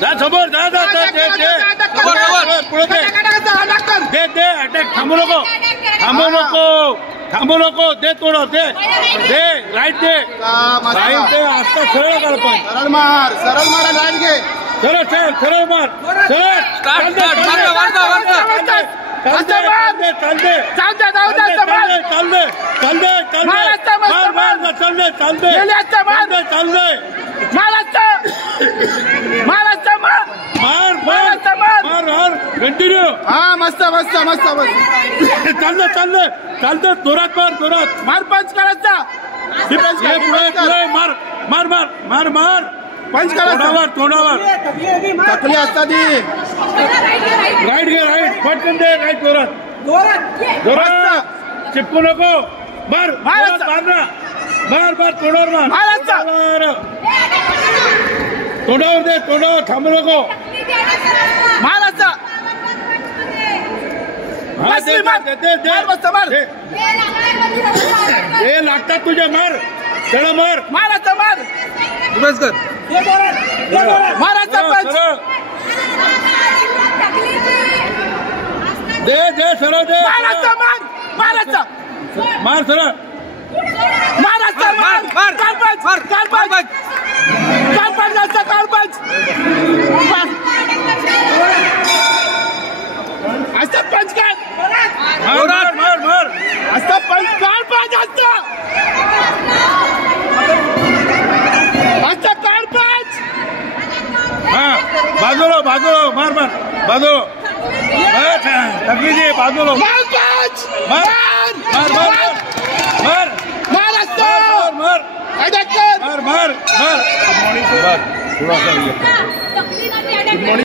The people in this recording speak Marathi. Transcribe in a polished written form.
जा समोर जा जा दे अटॅक थांबू नको दे थोडं दे राईट दे आता सरळ कर पण सरळ मार राईट घे सरळ मार कंटिन्यू मस्त चालतं जोरात मार पंच करायचा मार पंच करायचा तोंडावर तकली असता ती राईट घे राईट पटकन दे राईट जोरात चिपकू नको मार तोंडावर मार तोंडावर दे थांबू नको महाराष्ट्र लागतात तुझ्या मार चढ मार महाराष्ट्र मार महाराष्ट्र दे सरळ दे महाराष्ट्र महाराष्ट्र मार सरळ महाराष्ट्र असं पंच काय मार असं पंच काढ असं काढ पंच बाजूला मार बाजूला तकली दे बाजूला मार